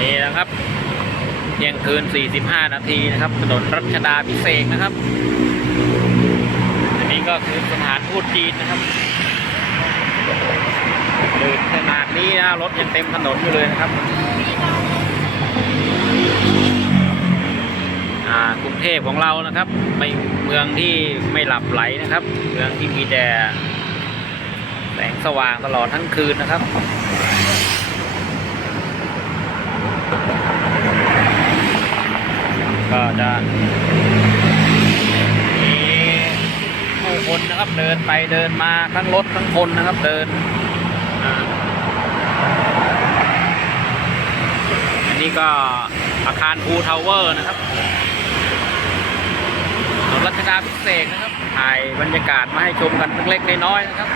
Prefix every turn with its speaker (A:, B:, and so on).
A: นี่นะครับเพียงคืน 45 นาทีนะครับถนนรัชดาพิเศษนะครับ อันนี้ก็คือสถานทูตจีนนะครับเดินขนาดนี้นะรถยังเต็มถนนอยู่เลยนะครับอ่ากรุงเทพของเรานะครับไม่เมืองที่ไม่หลับไหลนะครับ เมืองที่มีแต่แสงสว่างตลอดทั้งคืนนะครับ ก็จะมีผู้คนนะครับเดินไปเดินมาทั้งรถทั้งคนนะครับเดินอันนี้ก็อาคารภูทาวเวอร์นะครับรัชดาพิเศษนะครับถ่ายบรรยากาศมาให้ชมกันเล็กๆน้อยๆนะครับ